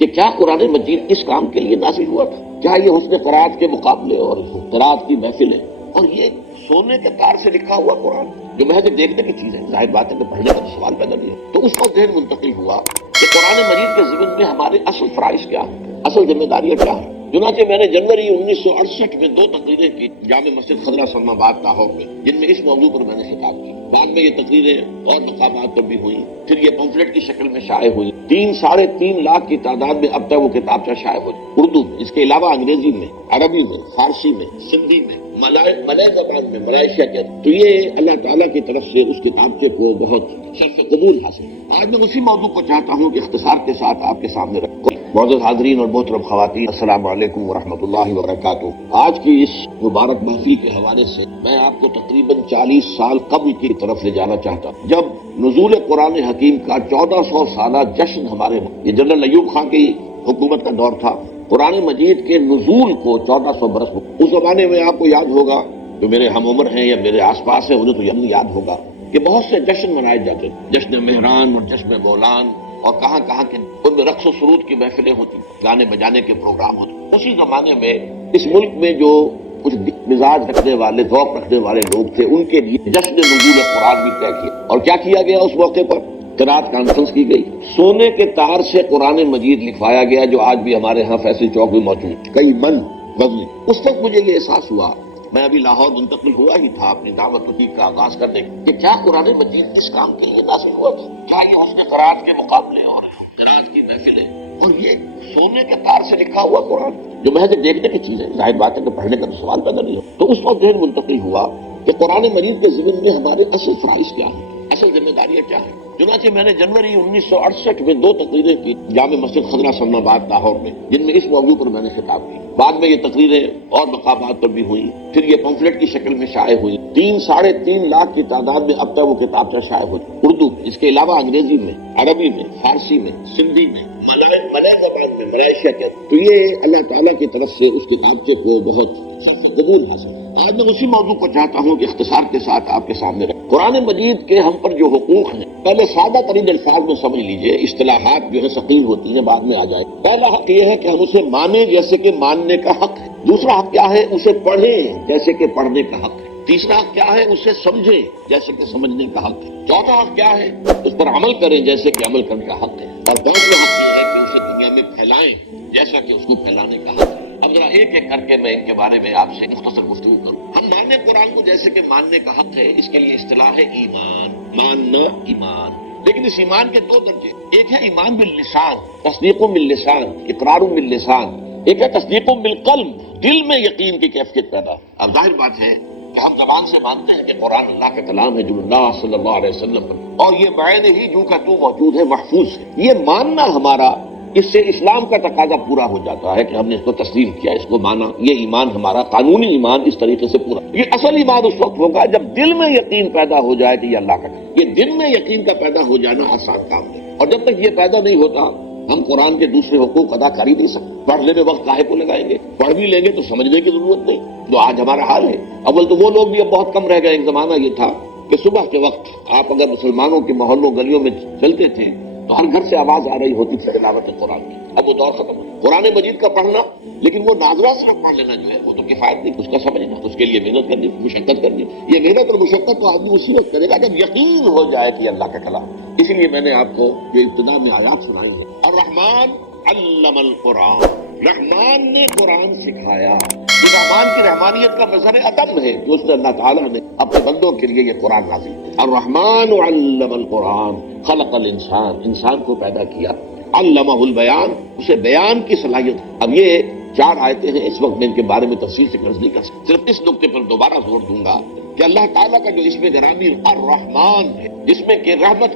کہ کیا قرآن مجید اس کام کے لیے نازل ہوا تھا؟ کیا یہ حسن قرات کے مقابلے اور قرات کی محفلیں اور یہ سونے کے تار سے لکھا ہوا قرآن جو محض دیکھنے کی چیز ہے، ظاہر بات ہے کہ پڑھنے کا سوال پیدا نہیں ہے۔ تو اس وقت ذہن منتقل ہوا کہ قرآن مجید کے ضمن میں ہمارے اصل فرائض کیا ہیں، اصل ذمہ داریاں کیا ہیں۔ چنانچہ میں نے جنوری 1968 میں 2 تقریریں کی جامع مسجد خضرہ سلمہ آباد لاہور میں، جن میں اس موضوع پر میں نے خطاب کی۔ بعد میں یہ تقریریں اور مقامات پر بھی ہوئی، پھر یہ پمفلٹ کی شکل میں شائع ہوئی۔ 3-3.5 لاکھ کی تعداد میں اب تک وہ کتابچہ شائع ہوئی، اردو میں، اس کے علاوہ انگریزی میں، عربی میں، فارسی میں، سندھی میں، ملائے زبان میں، ملائیشیا کے۔ تو یہ اللہ تعالیٰ کی طرف سے اس کتابچے کو بہت شرف قبول حاصل۔ آج میں اسی موضوع کو چاہتا ہوں کہ اختصار کے ساتھ آپ کے سامنے رکھوں۔ معزز حاضرین اور محترم خواتین، السلام علیکم ورحمۃ اللہ وبرکاتہ۔ آج کی اس مبارک محفل کے حوالے سے میں آپ کو تقریباً 40 سال قبل کی طرف لے جانا چاہتا ہوں، جب نزول قرآن حکیم کا 1400 سالہ جشن ہمارے، یہ جنرل ایوب خان کی حکومت کا دور تھا۔ قرآن مجید کے نزول کو 1400 برس، اس زمانے میں آپ کو یاد ہوگا، جو میرے ہم عمر ہیں یا میرے آس پاس ہیں انہیں تو یقیناً یاد ہوگا کہ بہت سے جشن منائے جاتے تھے، جشن مہران اور جشن مولان، اور کہاں کہاں کے ان میں رقص و سرود کی محفلیں ہوتی، گانے بجانے کے پروگرام ہوتے۔ اسی زمانے میں اس ملک میں جو کچھ مزاج رکھنے والے، ذوق رکھنے والے لوگ تھے، ان کے لیے جشن نزول قرآن بھی طے کیا۔ اور کیا کیا گیا اس موقع پر؟ قرات کانفرنس کی گئی، سونے کے تار سے قرآن مجید لکھوایا گیا، جو آج بھی ہمارے ہاں فیصل چوک میں موجود ہے، کئی من غزل۔ اس وقت مجھے یہ احساس ہوا، میں ابھی لاہور منتقل ہوا ہی تھا اپنی دعوت تبلیغ کا آغاز کرنے، کہ کیا قرآن مجید اس کام کے لیے نازل ہوا تھا؟ کیا یہ حسن قرات کے مقابلے اور قرات کی محفلیں اور یہ سونے کے تار سے لکھا ہوا قرآن جو محض دیکھنے کی چیز ہے، ظاہر بات ہے کہ پڑھنے کا تو سوال پیدا نہیں ہو۔ تو اس وقت ذہن منتقل ہوا کہ قرآن مجید کے ضمن میں ہمارے اصل فرائض کیا ہیں، اصل ذمہ داریاں کیا ہیں۔ چنانچہ میں نے جنوری 1968 میں 2 تقریریں کی جامع مسجد خضرہ سلمہ آباد لاہور میں، جن میں اس موضوع پر میں نے خطاب کی۔ بعد میں یہ تقریریں اور مقامات پر بھی ہوئی، پھر یہ پمفلٹ کی شکل میں شائع ہوئی۔ 3-3.5 لاکھ کی تعداد میں اب تک وہ کتابچہ شائع ہوئی، اردو میں، اس کے علاوہ انگریزی میں، عربی میں، فارسی میں، سندھی میں، ملائے زبان میں، ملائیشیا کے۔ تو یہ اللہ تعالیٰ کی طرف سے اس کتابچے کو بہت شرف قبول حاصل۔ آج میں اسی موضوع کو چاہتا ہوں کہ اختصار کے ساتھ آپ کے سامنے رکھوں۔ قرآن مجید کے ہم پر جو حقوق ہیں، پہلے سادہ ترین الفاظ میں سمجھ لیجئے، اصطلاحات جو ہے ثقیل ہوتی ہیں، بعد میں آ جائے۔ پہلا حق یہ ہے کہ ہم اسے مانیں جیسے کہ ماننے کا حق ہے۔ دوسرا حق کیا ہے؟ اسے پڑھیں جیسے کہ پڑھنے کا حق ہے۔ تیسرا حق کیا ہے؟ اسے سمجھیں جیسے کہ سمجھنے کا حق ہے۔ چوتھا حق کیا ہے؟ اس پر عمل کریں جیسے کہ عمل کرنے کا حق ہے۔ اور پانچواں حق یہ ہے کہ اسے دنیا میں پھیلائیں جیسا کہ اس کو پھیلانے کا حق ہے۔ اب ذرا ایک ایک کر کے میں ان کے بارے میں آپ سے مختصر گفتگو کروں۔ ہم ماننے قرآن کو جیسے کہ ماننے کا حق ہے، اس کے لیے اصطلاح ہے ایمان، ماننا، ایمان۔ لیکن اس ایمان کے 2 درجے، ایک ہے ایمان باللسان، تصدیق باللسان، اقرار باللسان، ایک ہے تصدیق بالقلب، دل میں یقین کی کیفیت پیدا۔ اب ظاہر بات ہے کہ ہم زبان سے مانتے ہیں کہ قرآن اللہ کا کلام ہے، جو اللہ صلی اللہ علیہ وسلم پر، اور یہ بعین ہی جو کا تو موجود ہے، محفوظ ہے۔ یہ ماننا ہمارا، اس سے اسلام کا تقاضا پورا ہو جاتا ہے کہ ہم نے اس کو تسلیم کیا، اس کو مانا۔ یہ ایمان ہمارا قانونی ایمان اس طریقے سے پورا۔ یہ اصل ایمان اس وقت ہوگا جب دل میں یقین پیدا ہو جائے کہ یہ اللہ کا کلام۔ یہ دل میں یقین کا پیدا ہو جانا آسان کام نہیں، اور جب تک یہ پیدا نہیں ہوتا ہم قرآن کے دوسرے حقوق ادا کر ہی نہیں سکتے۔ پڑھنے میں وقت کاہے کو لگائیں گے؟ پڑھ بھی لیں گے تو سمجھنے کی ضرورت نہیں، جو آج ہمارا حال ہے۔ اول تو وہ لوگ بھی اب بہت کم رہ گئے۔ ایک زمانہ یہ تھا کہ صبح کے وقت آپ اگر مسلمانوں کے محلوں گلیوں میں چلتے تھے تو ہر گھر سے آواز آ رہی ہوتی تھی تلاوت قرآن کی۔ اب وہ دور ختم ہے۔ قرآن مجید کا پڑھنا، لیکن وہ ناظرہ صرف پڑھ لینا جو ہے وہ تو کفایت نہیں، اس کا سمجھنا، اس کے لیے محنت کرنی، مشقت کرنی۔ یہ محنت اور مشقت تو آدمی اسی وقت کرے گا جب یقین ہو جائے کہ یہ اللہ کا کلام۔ اسی لیے میں نے آپ کو یہ ابتدا میں آیات سنائی ہے، الرحمن علم القرآن، رحمان نے قرآن سکھایا۔ یہ رحمان کی رحمانیت کا مظہر عدم ہے کہ اس نے اللہ تعالیٰ نے اپنے بندوں کے لیے یہ قرآن نازل کیا۔ الرحمن علم القرآن خلق الانسان، انسان کو پیدا کیا، علمہ البیان، اسے بیان کی صلاحیت۔ اب یہ 4 آیتیں ہیں، اس وقت میں ان کے بارے میں تفصیل سے عرض نہیں کر سکتا، صرف اس نقطے پر دوبارہ زور دوں گا کہ اللہ تعالیٰ کا جو اسم گرامی الرحمن ہے، جس میں کہ رحمت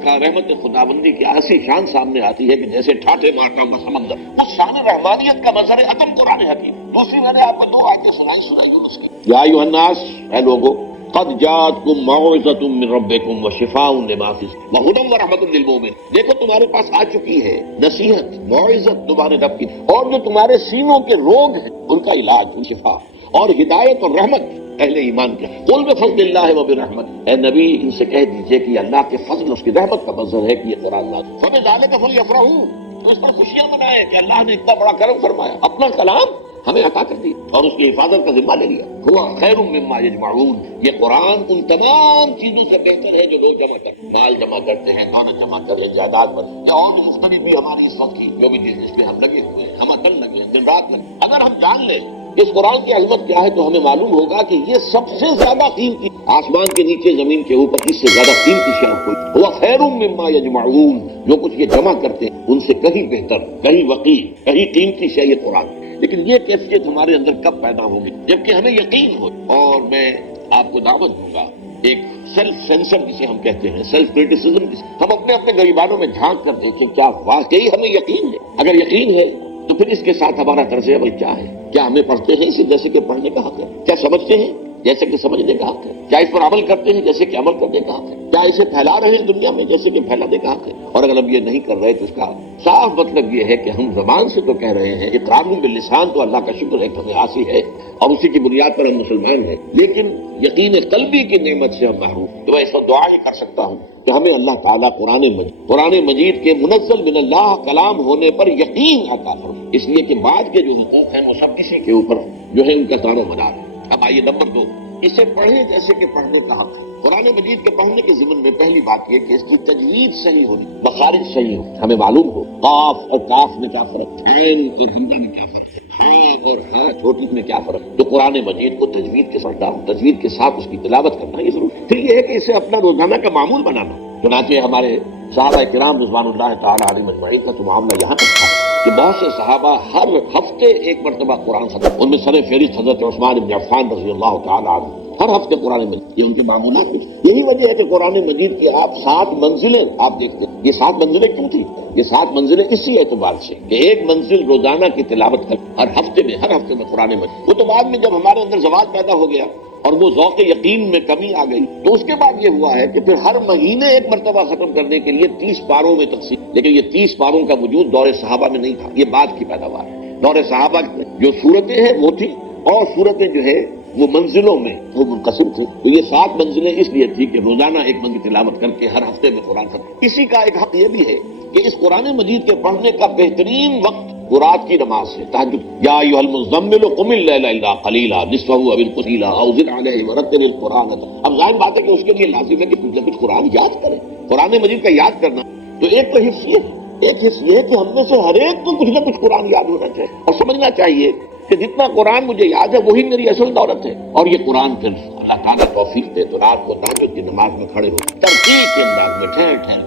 خداوندی کی ایسی شان سامنے آتی ہے کہ جیسے ٹھاٹھے مارتا ہوا سمندر، اس شان رحمانیت کا مظہر عدم قرآن حکیم۔ دوسری میں نے آپ کو 2 آیتیں سنائی یونس کی، یا ایھا الناس، اے لوگو، قد جاءتکم موعظۃ من ربکم وشفاء لما فی الصدور وہدی ورحمۃ للمؤمنین۔ دیکھو تمہارے پاس آ چکی ہے نصیحت، موعظت تمہارے رب کی، اور جو تمہارے سینوں کے روگ ہیں ان کا علاج، ان شفا، اور ہدایت اور رحمت اہل ایمان کے۔ قل بفضل اللہ وبرحمتہ، اے نبی ان سے کہہ دیجئے کہ اللہ کے فضل، اس کی رحمت کا مظہر ہے کہ یہ قرآن نازل۔ فبذلک فلیفرحوا، تو اس پر خوشیاں منائیں کہ اللہ نے اتنا بڑا کرم فرمایا، اپنا کلام ہمیں عطا کر دی اور اس کی حفاظت کا ذمہ لے لیا۔ ہوا خیر مما یجمعون، یہ قرآن ان تمام چیزوں سے بہتر ہے جو لوگ جمع کرتے ہیں، مال جمع کرتے ہیں، دولت جمع کرتے ہیں، جائیداد پر یا اور مختلف بھی ہماری اس وقت کی جو بھی چیز جس پہ ہم لگے ہوئے ہیں، ہم عدل لگے ہیں، دن رات لگے۔ اگر ہم جان لیں اس قرآن کی عظمت کیا ہے تو ہمیں معلوم ہوگا کہ یہ سب سے زیادہ قیمتی، آسمان کے نیچے زمین کے اوپر اس سے زیادہ قیمتی شے کوئی۔ ہوا خیر مما یجمعون، جو کچھ یہ جمع کرتے ہیں ان سے کہیں بہتر، کہیں وقی، کہیں قیمتی شے یہ قرآن۔ لیکن یہ کیفیت ہمارے اندر کب پیدا ہوگی؟ جبکہ ہمیں یقین ہو۔ اور میں آپ کو دعوت دوں گا ایک سیلف سینسر جسے ہم کہتے ہیں، سیلف کریٹیسزم، ہم اپنے غریبانوں میں جھانک کر دیکھیں کیا واقعی ہمیں یقین ہے؟ اگر یقین ہے تو پھر اس کے ساتھ ہمارا طرز عمل کیا ہے؟ کیا ہمیں پڑھتے ہیں اسے جیسے کہ پڑھنے کا حق ہے؟ کیا سمجھتے ہیں جیسے کہ سمجھنے کا حق ہے؟ کیا اس پر عمل کرتے ہیں جیسے کہ عمل کرنے کا حق ہے؟ کیا اسے پھیلا رہے ہیں دنیا میں جیسے کہ پھیلانے کا حق ہے؟ اور اگر ہم یہ نہیں کر رہے تو اس کا صاف مطلب یہ ہے کہ ہم زبان سے تو کہہ رہے ہیں، اقرار باللسان تو اللہ کا شکر ہے کہ ہمیں حاصل ہے اور اسی کی بنیاد پر ہم مسلمان ہیں، لیکن یقین قلبی کی نعمت سے ہم محروم۔ تو میں اس وقت دعا ہی کر سکتا ہوں کہ ہمیں اللہ تعالیٰ قرآن مجید کے منزل من اللہ کلام ہونے پر یقین عطا فرمائے، اس لیے کہ بعد کے جو حقوق ہیں وہ سب اسی کے اوپر جو ہے ان کا دار و مدار ہے۔ اب آئیے نمبر 2، اسے پڑھیں جیسے کہ پڑھنے کا حق ہے۔ قرآن مجید کے پڑھنے کے ضمن میں پہلی بات یہ کہ اس کی تجوید صحیح ہونی، مخارج صحیح ہو، ہمیں معلوم ہو قاف اور کاف میں کیا فرق ہے، عین اور حمزہ میں کیا فرق ہے، ہاں اور ہاں چھوٹی میں کیا فرق ہے۔ تو قرآن مجید کو تجوید کے ساتھ تجوید کے ساتھ اس کی تلاوت کرنا یہ ضروری۔ پھر یہ ہے کہ اسے اپنا روزانہ کا معمول بنانا، چنانچہ ہمارے صحابہ کرام رضوان اللہ تعالیٰ علیہ مجمعین کا تو معاملہ یہاں تک تھا کہ بہت سے صحابہ ہر ہفتے ایک مرتبہ قرآن ختم، ان میں سر فہرست حضرت عثمان بن عفان رضی اللہ تعالیٰ عنہ، ہر ہفتے قرآن مجید، یہ ان کے معمولات میں۔ یہی وجہ ہے کہ قرآن مجید کی آپ 7 منزلیں آپ دیکھتے ہیں۔ یہ 7 منزلیں کیوں تھی؟ یہ 7 منزلیں اسی اعتبار سے کہ ایک منزل روزانہ کی تلاوت کر، ہر ہفتے میں قرآن مجید۔ وہ تو بعد میں جب ہمارے اندر زوال پیدا ہو گیا اور وہ ذوق یقین میں کمی آ گئی تو اس کے بعد یہ ہوا ہے کہ پھر ہر مہینے ایک مرتبہ ختم کرنے کے لیے 30 پاروں میں تقسیم، لیکن یہ 30 پاروں کا وجود دور صحابہ میں نہیں تھا، یہ بعد کی پیداوار ہے۔ دور صحابہ جو صورتیں ہیں وہ تھی اور صورتیں جو ہے وہ منزلوں میں وہ منقسم تھی۔ تو یہ 7 منزلیں اس لیے تھی کہ روزانہ ایک منزل تلاوت کر کے ہر ہفتے میں قرآن ختم۔ اسی کا ایک حق یہ بھی ہے کہ اس قرآن مجید کے پڑھنے کا بہترین وقت رات کی نماز ہے، تہجد۔ یا ایھا المزمل قم اللیل الا قلیلا نصفہ او انقص قلیلا او زد علیہ ورتل القرآن۔ اب ظاہر بات ہے کہ اس کے لیے لازم ہے کہ کچھ نہ کچھ قرآن یاد کریں، قرآن مجید کا یاد کرنا۔ تو ایک تو حفظ یہ ہے، ایک حصہ یہ ہے کہ ہم میں سے ہر ایک کو کچھ نہ کچھ قرآن یاد ہونا چاہیے اور سمجھنا چاہیے کہ جتنا قرآن مجھے یاد ہے وہی میری اصل دولت ہے۔ اور یہ قرآن پھر اللہ تعالیٰ توفیق دے تو رات کو تہجد کی نماز میں کھڑے ہو ترتیب کے انداز میں ٹھہر ٹھہر۔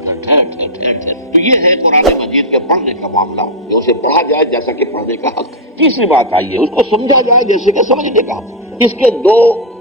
تو یہ ہے قرآن مجید کے پڑھنے کا معاملہ، جو اسے پڑھا جائے جیسا کہ پڑھنے کا حق۔ تیسری بات آئیے اس کو سمجھا جائے جیسے کہ سمجھنے کا حق۔ اس کے 2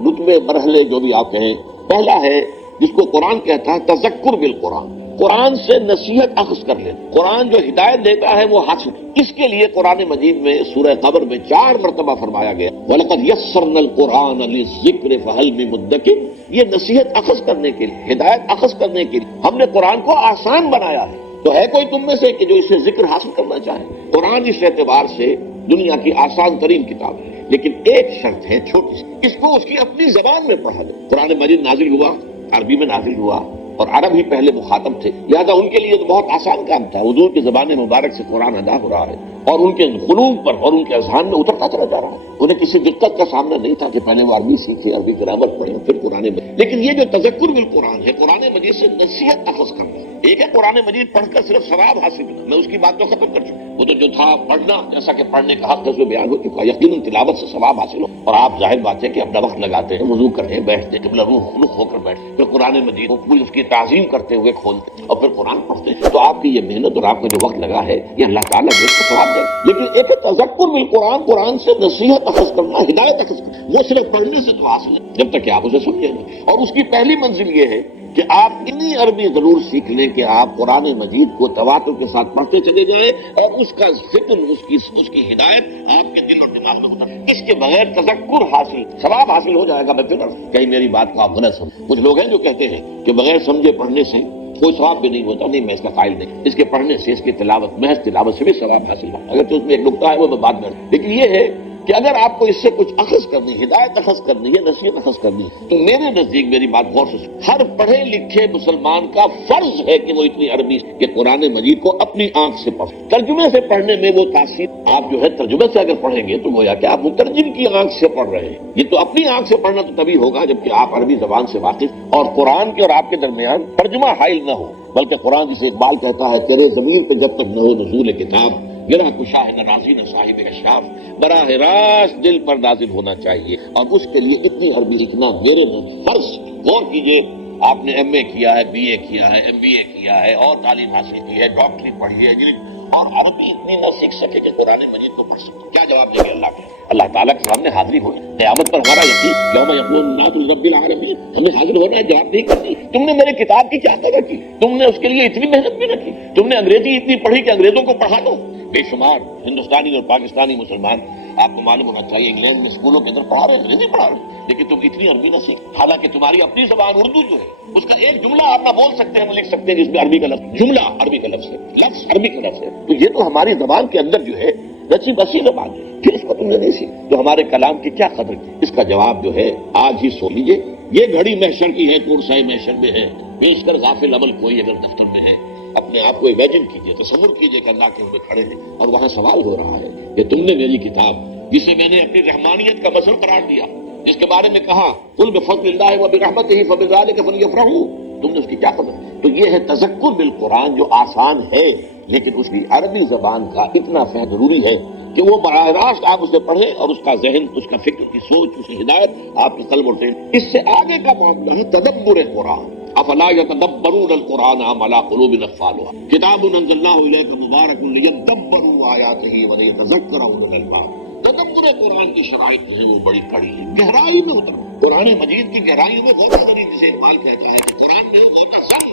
رتبے مرحلے جو بھی آپ کہیں، پہلا ہے جس کو قرآن کہتا ہے تذکر بالقرآن، قرآن سے نصیحت اخذ کر لیں، قرآن جو ہدایت دیتا ہے وہ حاصل۔ اس کے لیے قرآن مجید میں سورہ قمر میں 4 مرتبہ فرمایا گیا وَلَقَدْ يَسَّرْنَا الْقُرْآنَ لِلذِّكْرِ فَهَلْ مِن مُدَّكِرٍ۔ یہ نصیحت اخذ کرنے کے لیے، ہدایت اخذ کرنے کے لیے ہم نے قرآن کو آسان بنایا ہے۔ تو ہے کوئی تم میں سے کہ جو اس سے ذکر حاصل کرنا چاہے؟ قرآن اس اعتبار سے دنیا کی آسان ترین کتاب ہے، لیکن ایک شرط ہے چھوٹی سی، اس کو اس کی اپنی زبان میں پڑھا جائے۔ قرآن مجید نازل ہوا، عربی میں نازل ہوا اور عرب ہی پہلے مخاطب تھے، لہذا ان کے لیے تو بہت آسان کام تھا۔ حضور کی زبان مبارک سے قرآن ادا ہو رہا ہے اور ان کے قلوب پر اور ان کے اذہان میں اترتا چلا جا رہا ہے۔ انہیں کسی دقت کا سامنا نہیں تھا کہ پہلے وہ عربی سیکھے، عربی گرامر پڑھیں پھر قرآن مجید۔ لیکن یہ جو تذکر بالقرآن ہے، قرآن مجید سے نصیحت اخذ کرنا، ایک ہے قرآن مجید پڑھ کر صرف ثواب حاصل کرنا، میں اس کی بات تو ختم کر چکا۔ وہ تو جو تھا پڑھنا، جیسا کہ پڑھنے کا حق جو بیان ہو چکا، یقیناً تلاوت سے ثواب حاصل ہو اور آپ ظاہر بات ہے کہ اپنا وقت لگاتے ہیں، وضو کرتے ہیں، بیٹھتے ہیں، قبلہ رخ ہو کر بیٹھتے ہیں، پھر قرآن مجید کو پوری اس کی تعظیم کرتے ہوئے کھولتے ہیں اور پھر قرآن پڑھتے ہیں، تو آپ کی یہ محنت اور آپ کا جو وقت لگا ہے یہ اللہ تعالیٰ اس کو ثواب دے گا۔ لیکن ایک ہے تذکر بالقرآن، قرآن سے نصیحت اخذ کرنا، ہدایت اخذ کرنا، وہ صرف پڑھنے سے تو حاصل ہے جب تک کہ آپ اسے سمجھیں گے۔ اور اس کی پہلی منزل یہ ہے کہ آپ اتنی عربی ضرور سیکھ لیں کہ آپ قرآن مجید کو تواتر کے ساتھ پڑھتے چلے جائیں اور اس کا ذکر، اس کی ہدایت آپ کے دل اور دماغ میں ہوتا ہے۔ اس کے بغیر تذکر حاصل، ثواب حاصل ہو جائے گا، میں پھر کہیں میری بات کو آپ غلط سمجھ۔ کچھ لوگ ہیں جو کہتے ہیں کہ بغیر سمجھے پڑھنے سے کوئی ثواب بھی نہیں ہوتا، نہیں، میں اس کا قائل نہیں۔ اس کے پڑھنے سے، اس کی تلاوت، محض تلاوت سے بھی ثواب حاصل ہو، اگر تو اس میں ایک نقطہ ہے وہ میں بات میں، لیکن یہ ہے کہ اگر آپ کو اس سے کچھ اخذ کرنی، ہدایت اخذ کرنی ہے، نصیحت اخذ کرنی ہے، تو میرے نزدیک میری بات غور سے سنیں، ہر پڑھے لکھے مسلمان کا فرض ہے کہ وہ اتنی عربی کہ قرآن مجید کو اپنی آنکھ سے پڑھے۔ ترجمے سے پڑھنے میں وہ تاثیر آپ جو ہے ترجمے سے اگر پڑھیں گے تو گویا کہ آپ مترجم کی آنکھ سے پڑھ رہے ہیں۔ یہ تو اپنی آنکھ سے پڑھنا تو تبھی ہوگا جبکہ آپ عربی زبان سے واقف اور قرآن کے اور آپ کے درمیان ترجمہ حائل نہ ہو، بلکہ قرآن جسے اقبال کہتا ہے تیرے ضمیر پہ جب تک نہ ہو نزول کتاب، گرا کشاہد نازی نہ صاحب کشاف، براہ راست دل پر نازل ہونا چاہیے، اور اس کے لیے اتنی عربی لکھنا میرے فرض۔ غور کیجئے، آپ نے ایم اے کیا ہے، بی اے کیا ہے، ایم بی اے کیا ہے اور تعلیم حاصل کی ہے، ڈاکٹری پڑھی ہے، اور عربی اتنی نہ سیکھ سکے کہ قرآن مجید کو پڑھ سکے، کیا جواب دیں گے اللہ کو؟ اللہ تعالیٰ کے سامنے حاضری ہوئی، قیامت پر ہمارا یقین یوم یقول الناس لرب العالمین، ہمیں حاضر ہونا ہے، جواب نہیں کرنی۔ تم نے میرے کتاب کی کیا قدر کی؟ تم نے اس کے لیے اتنی محنت بھی نہ کی، تم نے انگریزی اتنی پڑھی کہ انگریزوں کو پڑھا دو۔ بے شمار ہندوستانی اور پاکستانی مسلمان، آپ کو معلوم ہونا چاہیے، انگلینڈ میں اسکولوں کے اندر پڑھا رہے، انگریزی پڑھا رہے، لیکن تم اتنی عربی نہ سیکھ، حالانکہ تمہاری اپنی زبان اردو جو ہے اس کا ایک جملہ آپ نہ بول سکتے ہیں، ہم لکھ سکتے ہیں جس میں عربی کا لفظ، جملہ عربی کا لفظ ہے، لفظ عربی کا لفظ ہے، تو یہ تو ہماری زبان کے اندر جو ہے رچی بسی زبان ہے، پھر اس کو تم نے نہیں سیکھی تو ہمارے کلام کی کیا قدر کی؟ اس کا جواب جو ہے آج ہی سو لیجیے، یہ گھڑی محشر کی ہے، کورسائے محشر میں ہے، پیش کر غافل عمل کوئی اگر دفتر میں ہے، اپنے آپ کو امیجن کیجئے، تصور کیجئے کہ اللہ کے ہمیں کھڑے ہیں اور وہاں سوال ہو رہا ہے کہ تم نے میری کتاب جسے میں نے اپنی رحمانیت کا مظہر قرار دیا، جس کے بارے میں کہا قل بفضل اللہ وبرحمتہ فبذلک فلیفرحوا، تم نے اس کی کیا قدر؟ تو یہ ہے تذکر بالقرآن جو آسان ہے، لیکن اس کی عربی زبان کا اتنا فہم ضروری ہے کہ وہ براہ راست آپ اسے پڑھیں اور اس کا ذہن، اس کا فکر کی سوچ، اس کی ہدایت آپ کے قلب اور ذہن۔ اس سے آگے کا معاملہ ہے تدبر قرآن، افلا يتدبرون القرآن ام على قلوب اقفالها کتاب انزلناه الیک مبارک لیدبروا آیاته وليتذکر اولو الالباب۔ تدبر قرآن کی شرائط جو ہے وہ بڑی کڑی ہے، گہرائی میں اتر، قرآن مجید کی گہرائیوں میں غور کریں، جسے اقبال کہتا ہے کہ قرآن میں وہ تزم۔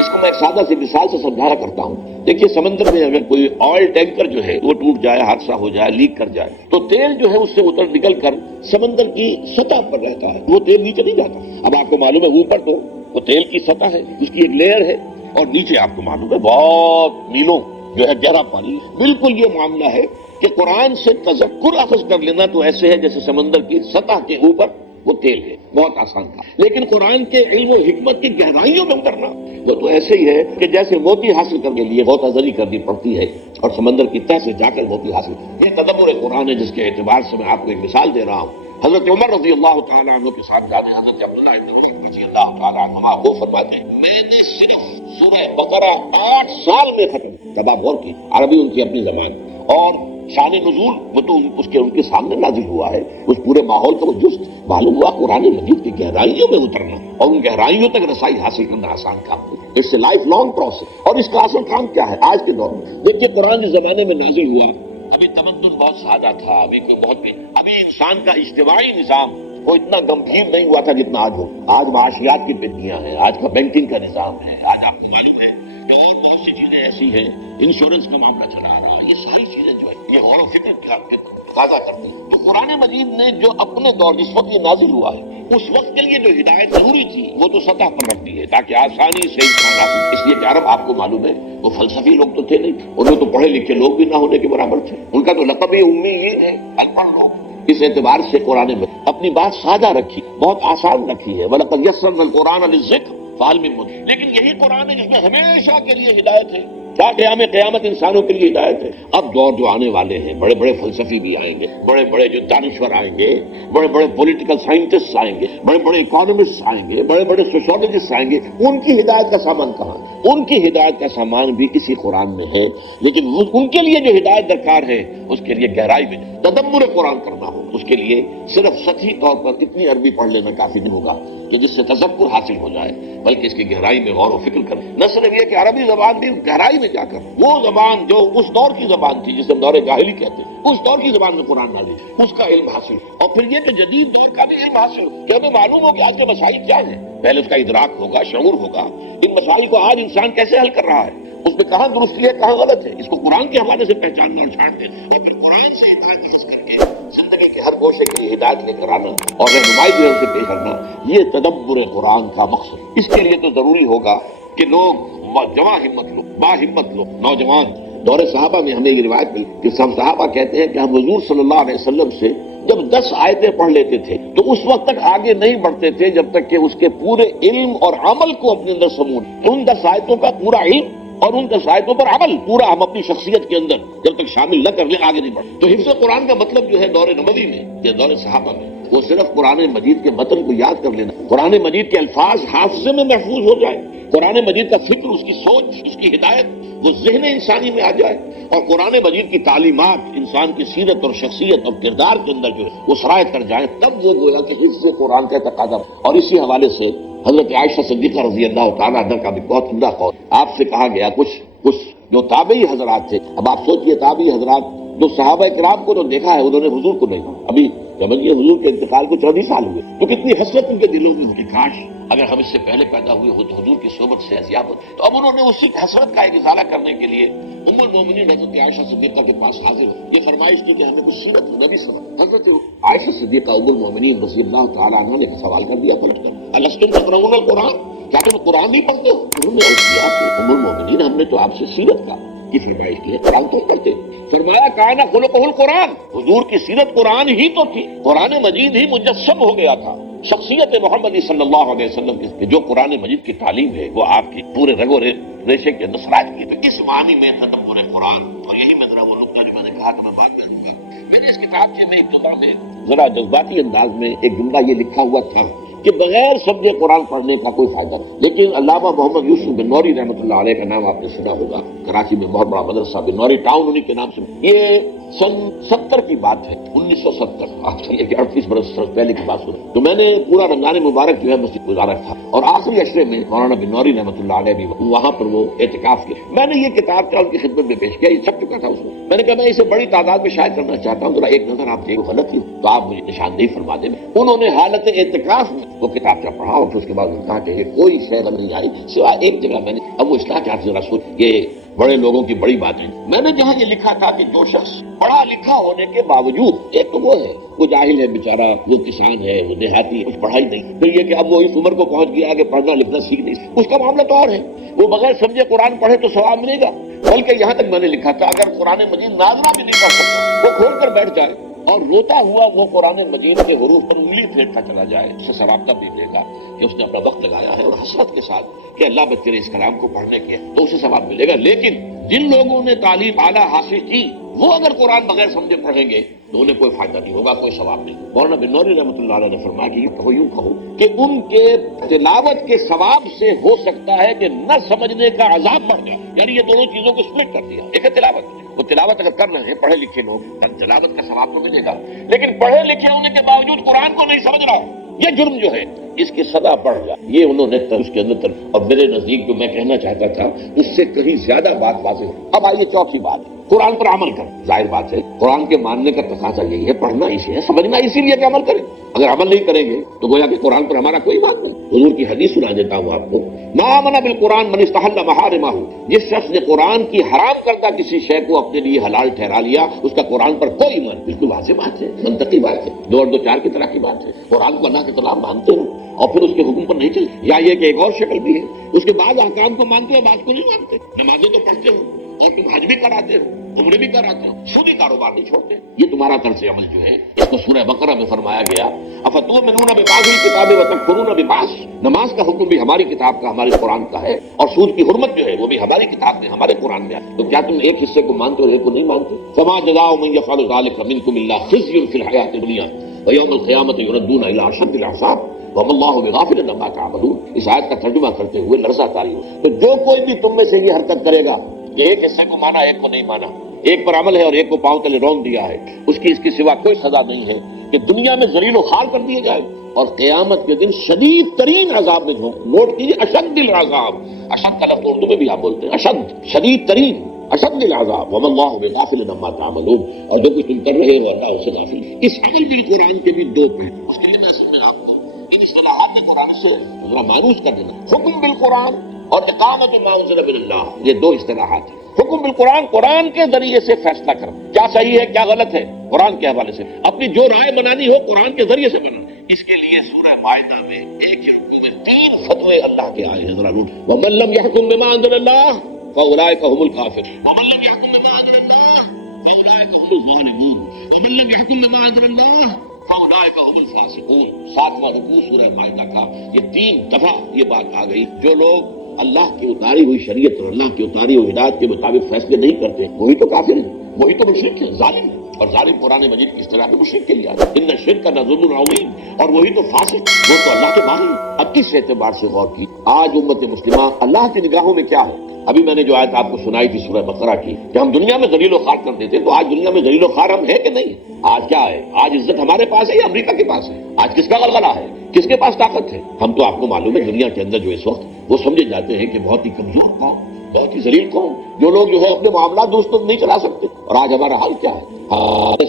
اس کو میں ایک سادہ سی مثال سے سمجھانا کرتا ہوں۔ دیکھیے سمندر میں اگر کوئی آئل ٹینکر جو ہے وہ ٹوٹ جائے، حادثہ ہو جائے، لیک کر جائے، تو تیل جو ہے اس سے اتر نکل کر سمندر کی سطح پر رہتا ہے، وہ تیل نیچے نہیں جاتا۔ اب آپ کو معلوم ہے اوپر تو وہ تیل کی سطح ہے، اس کی ایک لیئر ہے، اور نیچے آپ کو معلوم ہے بہت میلوں جو ہے گہرا پانی۔ بالکل یہ معاملہ ہے کہ قرآن سے تذکر اخذ کر لینا تو ایسے ہے جیسے سمندر کی سطح کے اوپر وہ تیل ہے، بہت آسان تھا، لیکن قرآن کے علم و حکمت کی گہرائیوں میں اترنا وہ تو ایسے ہی ہے کہ جیسے موتی حاصل کرنے کے لیے غوطہ زنی کرنی پڑتی ہے اور سمندر کی تہ سے جا کر موتی حاصل۔ یہ تدبر قرآن ہے جس کے اعتبار سے میں آپ کو ایک مثال دے رہا ہوں۔ حضرت عمر رضی اللہ تعالیٰ عنہ کے ساتھ جاتے ہیں، حضرت عبداللہ ابن عمر رضی اللہ تعالیٰ عنہ وہ فرماتے ہیں میں نے صرف سورہ بقرہ 8 سال میں ختم، تب آپ غور کی، عربی ان کی اپنی زبان، اور شان نزول وہ تو ان کے سامنے نازل ہوا ہے، اس پورے ماحول کا وہ جست معلوم ہوا قرآن مجید کی گہرائیوں میں اترنا اور ان گہرائیوں تک رسائی حاصل کرنا آسان کام نہیں، اس سے لائف لانگ پروسیس۔ اور اس کا اصل کام کیا ہے آج کے دور میں؟ دیکھیے قرآن جس زمانے میں نازل ہوا، ابھی تمدن بہت سادہ تھا، ابھی انسان کا اجتماعی نظام وہ اتنا گمبھیر نہیں ہوا تھا جتنا آج ہو۔ آج معاشیات کی بندیاں ہیں، آج کا بینکنگ کا نظام ہے، آج آپ کو معلوم ہے کہ اور بہت سی چیزیں ایسی ہیں، انشورنس کا معاملہ چلا رہا، یہ ساری چیزیں جو ہے یہ غور و فکر کا تقاضا کرتی ہیں۔ تو قرآن مجید نے جو اپنے دور جس وقت یہ نازل ہوا ہے اس وقت کے لیے جو ہدایت ضروری تھی وہ تو سطح پر رکھتی ہے تاکہ آسانی سے انسان حاصل۔ اس لیے کہ عرب آپ کو معلوم ہے وہ فلسفی لوگ تو تھے نہیں، ان میں تو پڑھے لکھے لوگ بھی نہ ہونے کے برابر تھے، ان کا تو لقب ہی امیین ہے، ان پڑھ لوگ۔ اس اعتبار سے قرآن میں اپنی بات سادہ رکھی، بہت آسان رکھی ہے، وَلَقَدْ يَسَّرْنَا الْقُرْآنَ لِلذِّكْرِ فَهَلْ مِن مُدَّكِرٍ۔ لیکن یہی قرآن ہے جس میں ہمیشہ کے لیے ہدایت ہے، کیا قیامت انسانوں کے لیے ہدایت ہے۔ اب دور جو آنے والے ہیں، بڑے بڑے فلسفی بھی آئیں گے، بڑے بڑے جو دانشور آئیں گے، بڑے بڑے پولیٹیکل سائنٹسٹ آئیں گے، بڑے بڑے اکانومسٹ آئیں گے، بڑے بڑے سوشولوجسٹ آئیں گے، ان کی ہدایت کا سامان کہاں؟ ان کی ہدایت کا سامان بھی اسی قرآن میں ہے، لیکن ان کے لیے جو ہدایت درکار ہے اس کے لیے گہرائی میں تدبر قرآن کرنا ہو، اس کے لیے صرف سطحی طور پر اتنی عربی پڑھ لینا کافی نہیں ہوگا کہ جس سے تذکر حاصل ہو جائے، بلکہ اس کی گہرائی میں غور و فکر کریں۔ نہ صرف یہ کہ عربی زبان بھی گہرائی میں جا کر وہ زبان جو اس دور کی زبان تھی جسے ہم دور جاہلی کہتے ہیں، اس دور کی زبان میں قرآن نازل، اس کا علم حاصل، اور پھر یہ کہ جدید دور کا بھی علم حاصل کہ ہمیں معلوم ہو کہ آج کے مسائل کیا ہیں، پہلے اس کا ادراک ہوگا، شعور ہوگا، ان مسائل کو آج انسان کیسے حل کر رہا ہے، اس میں کہاں درستی ہے کہاں غلط ہے، اس کو قرآن کے حوالے سے پہچاننا اور چھانٹنا، اور پھر قرآن سے ہدایت حاصل کر کے زندگی کے ہر گوشے کے لیے ہدایت لے کر آنا اور رہنمائی جو ہے اسے پیش کرنا، یہ تدبر قرآن کا مقصد۔ اس کے لیے تو ضروری ہوگا کہ لوگ جمع ہمت لوگ، با ہمت لوگ، نوجوان دور صحابہ میں ہمیں یہ روایت ملی کہ سب صحابہ کہتے ہیں کہ ہم حضور صلی اللہ علیہ وسلم سے جب 10 آیتیں پڑھ لیتے تھے تو اس وقت تک آگے نہیں بڑھتے تھے جب تک کہ اس کے پورے علم اور عمل کو اپنے اندر سموجھ، ان 10 آیتوں کا پورا علم اور ان 10 آیتوں پر عمل پورا ہم اپنی شخصیت کے اندر جب تک شامل نہ کر لیں آگے نہیں بڑھتے۔ تو حفظ قرآن کا مطلب جو ہے دور نبوی میں یا دور صحابہ میں وہ صرف قرآن مجید کے متن کو یاد کر لینا، قرآن مجید کے الفاظ حافظے میں محفوظ ہو جائے، قرآن مجید کا فکر، اس کی سوچ، اس کی ہدایت وہ ذہن انسانی میں آ جائے، اور قرآن مجید کی تعلیمات انسان کی سیرت اور شخصیت اور کردار کے اندر جو ہے وہ سرایت کر جائیں، تب وہ گویا کہ حفظ قرآن کا تقاضا۔ اور اسی حوالے سے حضرت عائشہ صدیقہ رضی اللہ تعالیٰ عنہ کا بھی بہت عمدہ قول، آپ سے کہا گیا کچھ جو تابعی حضرات تھے، اب آپ سوچئے تابعی حضرات جو صحابہ کرام کو تو دیکھا ہے، انہوں نے حضور کو نہیں، ابھی جب یہ حضور کے انتقال کو 14 سال ہوئے تو کتنی حسرت ان کے دلوں میں ہوئی، کاش اگر ہم اس سے پہلے پیدا ہوئے ہو تو حضور کی صحبت سے حیات ہوتی۔ تو اب انہوں نے اسی حسرت کا ازالہ کرنے کے لیے ام المومنین حضرت عائشہ صدیقہ کے پاس حاضر یہ فرمائش کی کہ ہمیں کچھ سیرت نبی سمجھ۔ حضرت عائشہ صدیقہ ام المومنین رضی اللہ تعالیٰ عنہ نے سوال کر دیا پلٹ کر، الستم تقرؤون القرآن، کیا تم قرآن نہیں پڑھتے ہو؟ انہوں نے عرض کیا کہ ام المومنین ہم نے تو آپ سے سیرت کی فرمائش کی ہے، قرآن تو پڑھتے۔ فرمایا کان خلقہ القرآن، حضور کی سیرت قرآن ہی تو تھی، قرآن مجید ہی مجسم ہو گیا تھا شخصیت محمدی صلی اللہ علیہ وسلم کی، جو قرآن مجید کی تعلیم ہے وہ آپ کی پورے رگ و ریشے کے اندر سرایت کی۔ تو اس معنی میں تدبر قرآن، اور یہی میں ذرا وہ نقطہ جو میں نے کہا کہ میں بات کروں گا، میں نے اس کتاب کے میں ابتدا میں ذرا جذباتی انداز میں ایک جملہ یہ لکھا ہوا تھا کہ بغیر سمجھے قرآن پڑھنے کا کوئی فائدہ نہیں، لیکن علامہ محمد یوسف بن نوری رحمۃ اللہ علیہ کا نام آپ نے سنا ہوگا، کراچی میں بہت بڑا مدرسہ بن نوری ٹاؤن انہی کے نام سے، یہ سن 70 کی بات ہے، 1970، آپ سے 38 برس پہلے کی بات سنیں، تو میں نے پورا رمضان مبارک جو ہے مسجد گزارا تھا، اور آخری عشرے میں مولانا بن نوری رحمۃ اللہ علیہ بھی وہاں پر وہ اعتکاف کیا۔ میں نے یہ کتاب ان کی خدمت میں پیش کیا، یہ چھپ چکا تھا اس میں نے کہا میں اسے بڑی تعداد میں شائع کرنا چاہتا ہوں، ذرا ایک نظر آپ دیکھو غلط ہی تو آپ مجھے نشاندہی فرما دیں۔ انہوں نے حالت اعتکاف میں وہ کتاب کا پڑھا، اور پھر اس کے بعد کہا کہ یہ کوئی شے نہیں آئی سوائے ایک جگہ میں نے، اب وہ اصلاح کیا ذرا سوچ، یہ بڑے لوگوں کی بڑی بات ہے، میں نے جہاں یہ لکھا تھا کہ جو شخص پڑھا لکھا ہونے کے باوجود، ایک تو وہ ہے وہ جاہل ہے بیچارہ، وہ کسان ہے، وہ دیہاتی، کچھ پڑھائی نہیں، پھر یہ کہ اب وہ اس عمر کو پہنچ گیا کہ پڑھنا لکھنا سیکھ نہیں، اس کا معاملہ تو اور ہے، وہ بغیر سمجھے قرآن پڑھے تو ثواب ملے گا، بلکہ یہاں تک میں نے لکھا تھا اگر قرآن مجید ناظرہ بھی نہیں پڑھ سکتا، وہ کھول کر بیٹھ جائے اور روتا ہوا وہ قرآن مجید کے حروف پر انگلی پھیرتا چلا جائے، اس سے ثواب تب بھی ملے گا کہ اس نے اپنا وقت لگایا ہے اور حسرت کے ساتھ کہ اللہ بس تیرے اس کلام کو پڑھنے کے، تو اسے ثواب ملے گا۔ لیکن جن لوگوں نے تعلیم اعلیٰ حاصل کی وہ اگر قرآن بغیر سمجھے پڑھیں گے تو انہیں کوئی فائدہ نہیں ہوگا، کوئی ثواب نہیں۔ مولانا بن نوری رحمۃ اللہ علیہ نے فرمایا کہ یوں کہو کہ ان کے تلاوت کے ثواب سے ہو سکتا ہے کہ نہ سمجھنے کا عذاب بڑھ جائے، یعنی یہ دونوں چیزوں کو سپلٹ کر دیا، ایک ہے تلاوت، وہ تلاوت اگر کر رہے ہیں پڑھے لکھے لوگ تلاوت کا ثواب تو ملے گا، لیکن پڑھے لکھے ہونے کے باوجود قرآن کو نہیں سمجھ رہا، یہ جرم جو ہے اس کی سزا بڑھ جائے، یہ انہوں نے اس کے اندر اور میرے نزدیک جو میں کہنا چاہتا تھا اس سے کہیں زیادہ بات واضح ہے۔ اب آئیے چوتھی بات، قرآن پر عمل کر، ظاہر بات ہے قرآن کے ماننے کا تقاضا یہی ہے، پڑھنا اسی ہے، سمجھنا اسی لیے کہ عمل کریں، اگر عمل نہیں کریں گے تو گویا کہ قرآن پر ہمارا کوئی بات نہیں۔ حضور کی حدیث سنا دیتا ہوں آپ کو، ما آمن بالقرآن من استحل محارمہ، جس شخص نے قرآن کی حرام کردہ کسی شے کو اپنے لیے حلال ٹھہرا لیا اس کا قرآن پر کوئی ایمان، بالکل واضح بات ہے، منطقی بات ہے، 2 اور 2 4 کی طرح کی بات ہے، قرآن کو اللہ کے کلام مانتے ہو اور پھر اس کے حکم پر نہیں چلتے، یا یہ کہ ایک اور شکل بھی ہے، اس کے بعد احکام کو مانتے ہو بعض کو نہیں مانتے، نمازیں تو پڑھتے ہو اور تم حج بھی کراتے ہو، عمرے بھی کراتے ہو، سودی کاروبار نہیں چھوڑتے، یہ تمہارا طرز عمل جو ہے اس کو سورہ بقرہ میں فرمایا گیا، افتؤمنون ببعض الکتاب وتکفرون ببعض، نماز کا حکم بھی ہماری کتاب کا، ہمارے قرآن کا ہے، اور سود کی حرمت جو ہے وہ بھی ہماری کتاب میں، ہمارے قرآن میں ہے، تو کیا تم ایک حصے کو مانتے اور ایک کو نہیں مانتے؟ فما جزاء من يفعل ذلك منكم الا خزي في الحياة الدنيا ويوم القيامة يردون الى اشد العذاب وما الله بغافل عما تعملون۔ اس آیت کا ترجمہ کرتے ہوئے لرزہ طاری ہو، تو جو کوئی بھی تم میں سے یہ حرکت کرے گا کہ ایک حصے کو مانا ایک کو نہیں مانا، ایک پر عمل ہے اور ایک کو پاؤں تلے رون دیا ہے، اس کی سوا کوئی سزا نہیں ہے کہ دنیا میں ذلیل و خوار کر دیے جائے اور قیامت کے دن شدید ترین عذاب میں جھونک۔ نوٹ کیجیے اشد العذاب، اشد کا لفظ اردو میں بھی آپ بولتے ہیں، اشد، شدید ترین، اشد العذاب وما اللہ بغافل عما تعملون، اور جو کچھ تم کر رہے ہو اللہ اسے غافل ہے۔ اس عمل بالقرآن کے بھی 2 پہلو، اس کے لیے میں اصل میں آپ کو ان اصطلاحات میں قرآن سے ذرا مانوس کر دینا، حکم بالقرآن اور اقامت ما انزل من اللہ، یہ 2 اصطلاحات ہیں۔ حکم بالقرآن، قرآن کے ذریعے سے فیصلہ کرنا، کیا صحیح ہے کیا غلط ہے، قرآن کے حوالے سے اپنی جو رائے بنانی ہو قرآن کے ذریعے سے بنانا۔ اس کے لیے سورہ مائدہ میں ایک ہی رکوع میں 3 فتوے اللہ کے آئے ہیں، ذرا نوٹ، وَمَن لَّمْ يَحْكُم بِمَا أَنزَلَ اللَّهُ فاولئک هم الکافرون ومن لم يحكم بما انزل الله فاولئک هم الظالمون ومن لم يحكم بما انزل الله فاولئک هم الفاسقون. 7واں رکوع سورہ مائدہ کا یہ 3 دفعہ یہ بات آ گئی. جو لوگ اللہ کی اتاری ہوئی شریعت اور اللہ کی اتاری ہوئی ہدایت کے مطابق فیصلے نہیں کرتے وہی تو کافر ہیں، وہی تو مشرک ہیں، ظالم ہیں. اور ظالم قرآن مجید کی اصطلاح میں مشرک کے لیے آتا ہے، ان الشرک لظلم عظیم. اور وہی تو فاسق، وہ تو اللہ کے باغی. اب کس اعتبار سے غور کی آج امت مسلمہ اللہ کی نگاہوں میں کیا ہے؟ ابھی میں نے جو آیت آپ کو سنائی تھی سورہ بقرہ کی کہ ہم دنیا میں ذلیل و خوار کرتے تھے، تو آج دنیا میں ذلیل و خوار ہم ہے کہ نہیں؟ آج کیا ہے؟ آج عزت ہمارے پاس ہے یا امریکہ کے پاس ہے؟ آج کس کا غلغلہ ہے؟ کس کے پاس طاقت ہے؟ ہم تو آپ کو معلوم ہے دنیا کے اندر جو اس وقت وہ سمجھے جاتے ہیں کہ بہت ہی کمزور قوم، بہت ہی ذلیل قوم، جو لوگ جو ہے اپنے معاملات دوستوں نہیں چلا سکتے. اور آج ہمارا حال کیا ہے؟